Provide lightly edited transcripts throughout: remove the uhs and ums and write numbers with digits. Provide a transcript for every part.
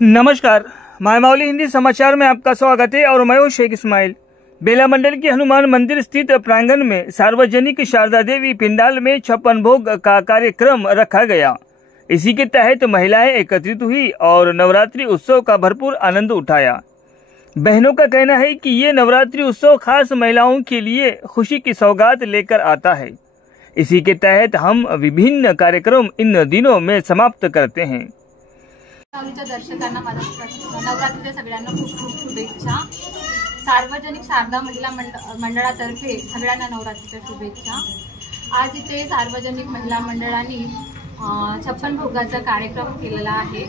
नमस्कार, मायमावली हिंदी समाचार में आपका स्वागत है और मैं हूं शेख इस्माइल। बेला मंडल के हनुमान मंदिर स्थित प्रांगण में सार्वजनिक शारदा देवी पिंडाल में 56 भोग का कार्यक्रम रखा गया। इसी के तहत महिलाएं एकत्रित हुई और नवरात्रि उत्सव का भरपूर आनंद उठाया। बहनों का कहना है कि ये नवरात्रि उत्सव खास महिलाओं के लिए खुशी की सौगात लेकर आता है। इसी के तहत हम विभिन्न कार्यक्रम इन दिनों में समाप्त करते हैं। दर्शकांना नवरात्रीच्या सगळ्यांना खूप खूप शुभेच्छा। सार्वजनिक शारदा महिला मंडळातर्फे सगळ्यांना नवरात्रीच्या शुभेच्छा। आज इथे सार्वजनिक महिला मंडळाने 56 भोगाचा कार्यक्रम केलेला आहे।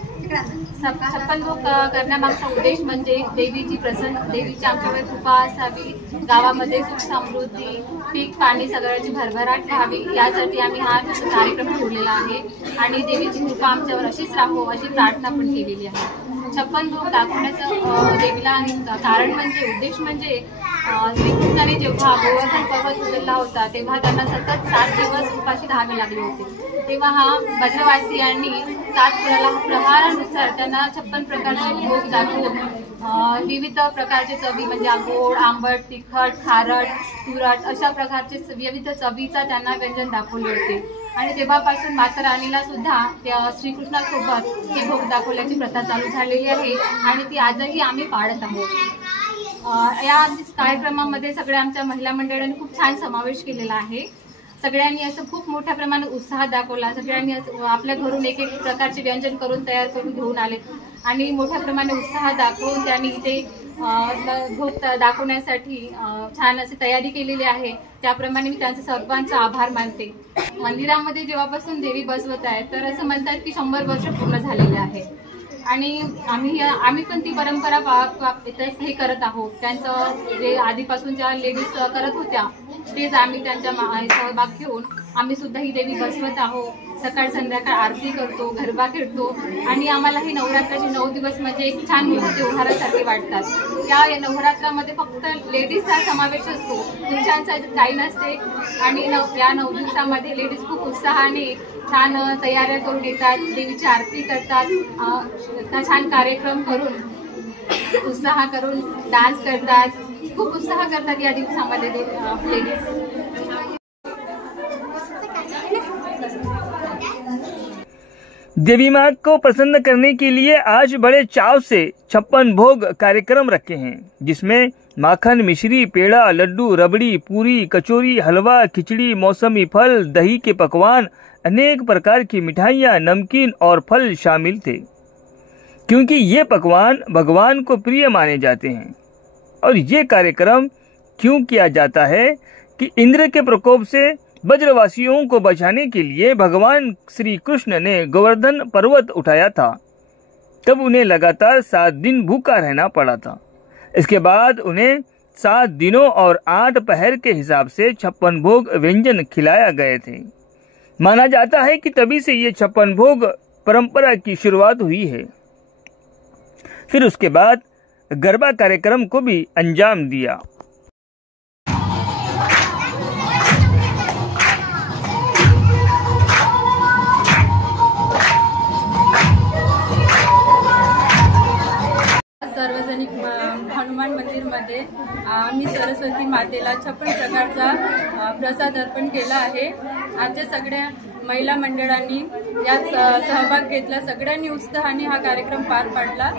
56 भोग करण्यामागचा उद्देश म्हणजे देवीची आमच्यावर कृपा असावी, गावामध्ये सुख समृद्धी, पीक पाणी सगळ्याची भरभराट व्हावी यासाठी आम्ही हा कार्यक्रम ठेवलेला आहे आणि देवीची कृपा आमच्यावर अशीच राहो अशी प्रार्थना पण केलेली आहे। 56 भोग दाखवण्याचं देवीला आणि कारण म्हणजे उद्देश म्हणजे श्रीकृष्णाने जेव्हा गोवर्धन पर्वत उचलला होता तेव्हा त्यांना सतत 7 दिवस उपाशी राहावे लागले होते। तेव्हा हा ब्रजवासियांनी 7 प्रहारानुसार त्यांना 56 प्रकारचे भोग दाखवून विविध प्रकारचे चवी म्हणजे गोड, आंबट, तिखट, खारट, तुरट अशा प्रकारचे विविध चवीचा त्यांना व्यंजन दाखवले होते आणि तेव्हापासून माता राणीला सुद्धा त्या श्रीकृष्णासोबत हे भोग दाखवल्याची प्रथा चालू झालेली आहे आणि ती आजही आम्ही पाळत आहोत। या कार्यक्रमामध्ये सगळ्या आमच्या महिला मंडळाने खूप छान समावेश केलेला आहे। सगळ्यांनी असं खूप मोठ्या प्रमाणात उत्साह दाखवला। सगळ्यांनी आपल्या घरून एक एक प्रकारचे व्यंजन करून तयार करून घेऊन आले आणि मोठ्या प्रमाणात उत्साह दाखवून त्यांनी इथे भोग दाखवण्यासाठी छान अशी तयारी केलेली आहे। त्याप्रमाणे मी त्यांचे सर्वांचा आभार मानते। मंदिरामध्ये जेव्हापासून देवी बसवत आहेत तर असं म्हणतात की 100 वर्ष पूर्ण झालेले आहे आणि आम्ही पण ती परंपरा इथेच हे करत आहोत। त्यांचं जे आधीपासून ज्या लेडीज करत होत्या तेच आम्ही त्यांच्या सहभाग घेऊन आम्ही सुद्धा ही देवी बसवत आहोत। सकाळ संध्याकाळ आरती करतो, गरबा खेळतो आणि आम्हाला ही नवरात्राचे 9 दिवस म्हणजे एक छान मोठे त्योहारासारखे वाटतात। या नवरात्रामध्ये फक्त लेडीजचा समावेश असतो, पुरुषांचा काही नसते आणि या 9 दिवसामध्ये लेडीज खूप उत्साहाने छान तयाऱ्या करून येतात, देवीची आरती करतात, छान कार्यक्रम करून उत्साह करून डान्स करतात, खूप उत्साह करतात या दिवसामध्ये लेडीज। देवी माँ को प्रसन्न करने के लिए आज बड़े चाव से 56 भोग कार्यक्रम रखे हैं, जिसमें माखन, मिश्री, पेड़ा, लड्डू, रबड़ी, पूरी, कचौरी, हलवा, खिचड़ी, मौसमी फल, दही के पकवान, अनेक प्रकार की मिठाइयाँ, नमकीन और फल शामिल थे, क्योंकि ये पकवान भगवान को प्रिय माने जाते हैं। और ये कार्यक्रम क्यों किया जाता है कि इंद्र के प्रकोप से ब्रजवासियों को बचाने के लिए भगवान श्री कृष्ण ने गोवर्धन पर्वत उठाया था, तब उन्हें लगातार 7 दिन भूखा रहना पड़ा था। इसके बाद उन्हें 7 दिनों और 8 पहर के हिसाब से 56 भोग व्यंजन खिलाया गए थे। माना जाता है कि तभी से ये 56 भोग परंपरा की शुरुआत हुई है। फिर उसके बाद गरबा कार्यक्रम को भी अंजाम दिया। सार्वजनिक हनुमान मंदिर मध्ये आम्ही सरस्वती मातेला 56 प्रकारचा प्रसाद अर्पण केला आहे। आमच्या सगळ्या महिला मंडळांनी यात सहभाग घेतला। सगळ्यांनी उत्साहाने हा कार्यक्रम पार पाडला।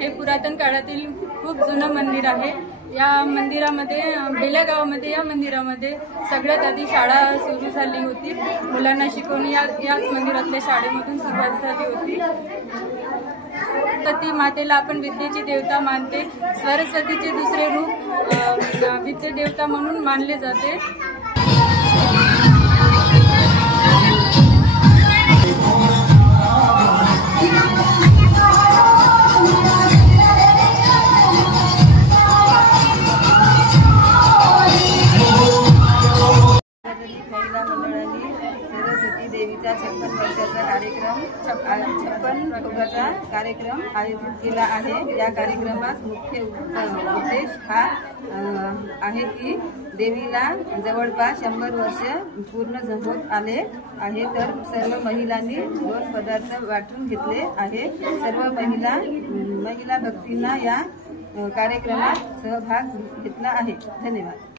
हे पुरातन काळातील खूप जुनं मंदिर आहे। या मंदिरामध्ये बेल्या गावामध्ये या मंदिरामध्ये सगळ्यात आधी शाळा सुरू झाली होती। मुलांना शिकवणी याच मंदिरातल्या शाळेमधून सुरुवात झाली होती। सरस्वती मातेला आपण विद्येची देवता मानते। सरस्वतीचे दुसरे रूप विद्या देवता म्हणून मानले जाते। महिला मंडळाने सरस्वती देवीचा 56 वर्षाचा कार्यक्रम 56 भोगाचा कार्यक्रम आयोजित केला आहे। या कार्यक्रमात मुख्य उद्देश हा आहे की देवीला जवळपास 100 वर्ष पूर्ण होत आले आहे। तर सर्व महिलांनी 2 पदार्थ वाटून घेतले आहे। सर्व महिला भक्तींना या कार्यक्रमात सहभाग घेतला आहे। धन्यवाद।